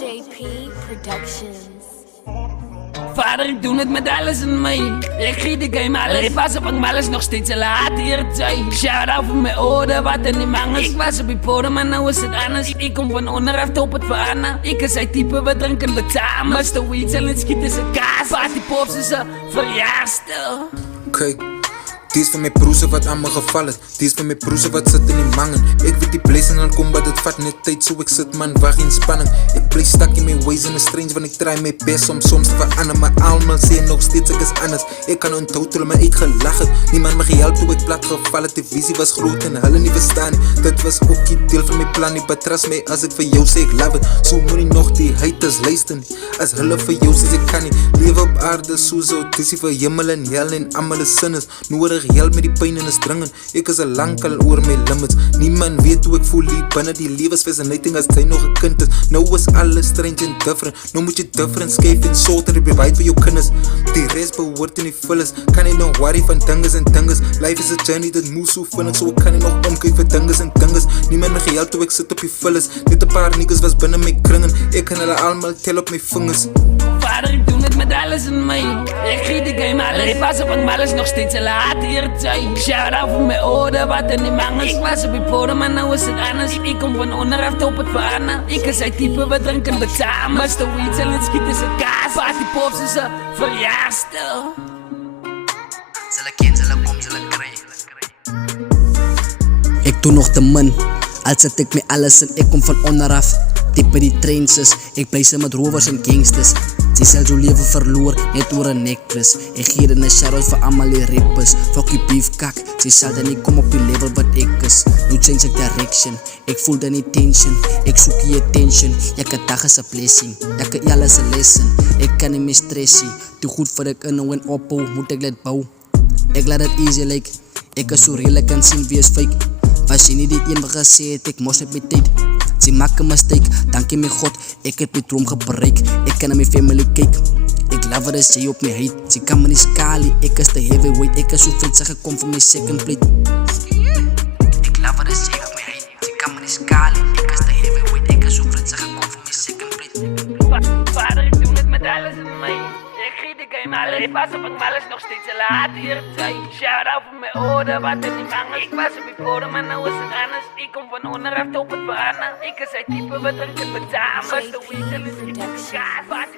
JP Productions. Vader, ik doe het met alles in mij. Ik giet de game alles. Ik was op een mal is nog steeds te laat hier te zijn. Shout out voor mijn oren, wat er niet mang is. Ik was op die podium, maar nou is het anders. Ik kom van onderaf top het veranderen. Ik is hij type, we drinken het samen. Mr. Weeds en het schieten ze kaas. Partypops is een verjaarstel. Kijk, die is van mijn broers wat aan me gevallen. Die is van mijn broers wat zit in die mangen. Ik weet die blazen en kom, maar het vat net tijd. Zo ik zit man, wacht in spanning. Ik blijf stak in mijn ways in de strange. Want ik try mijn best om soms te veranderen. Maar allemaal zien nog steeds ik is anders. Ik kan onthouden, maar ik gelachen. Niemand me gehelpt toen ik plat gevallen. De visie was groot en hulle niet verstaan. Dat was ook die deel van mijn plan. Ik betras mij als ik voor jou zeg ik love it. Zo moet je nog die haters luisteren. Als hulle voor jou zegt ik kan niet. Leven op aarde zo zo. Het is voor hemel en hel en allemaal de sinnes. Nodig help met die pijn en de stringen. Ik is al lang al oor my limits. Niemand weet hoe ik voel hier binnen die levensfascinating als hij nog een kind is. Nou is alles strange en different. Nou moet je different skyf en solter op je wijd voor jou kinders. Die rest behoort in die vullis. Kan ik nog worry van dinges en dinges. Life is a journey, dat moe zo vinnig. Zo kan ik nog omkijk voor dinges en dinges. Niemand me gehelp toe ik zit op je vullis. Net een paar niggas was binnen my kringen. Ik kan hulle allemaal tel op my vingers. Vader, ik doe het met alles in mij. Ik giet de game alles. Ik was op een mal is nog steeds te laat hier te zijn. Shout out voor mijn oren, wat er niet mang is. Ik was op die podium, maar nou is het anders. Ik kom van onderaf top het veranderen. Ik is hij type, we drinken het samen. Mr. Weeds en het schieten ze kaas. Partypops is een verjaarstel. Zullen ken, zullen kom, zullen krijgen. Ik doe nog te min, al zet ik met alles en ik kom van onderaf. Type die trainses, ik play ze met rovers en gangsters. Ze zelf zo leven verloor, net door een necklace. Ik geef in de shadows voor allemaal die rappers. Fuck je beef kak, ze zal dan niet komen op die level wat ik is. Nu change ik direction, ik voel dan niet tension. Ik zoek je attention, ja dag is een blessing. Ja alles een lesson, ik kan niet meer stressen. Te goed voor ik in en opbouw, moet ik let bouw. Ik laat het easy like, ik is zo real, ik kan zien wie is fake. Was je niet dit een gezegd, ik moest het met tijd. Ze maken mistake, dank je mijn God, ik heb mijn droom bereikt. Ik kan naar mijn family kijken, ik love het als jij op mij heet. Ze kan me niet skalen, ik is de heavyweight. Ik is zo vet, zeg ik kom voor mijn second plate. Ik love het als jij op mij heet. Ze kan me niet skalen, ik is de heavyweight. Ik is zo vet, zeg ik kom voor mijn second plate. Vader, ik doe het met alles in mij. Ik giet de game alles. Ik was op een mal is nog steeds te laat hier te zijn. Shout out voor mijn oren, wat er niet mang is. Ik was op die podium, maar nou is het anders. Ik kom van onderaf top het veranderen. Ik is hij type, we drinken het samen. Mr. Weeds en het schieten ze kaas.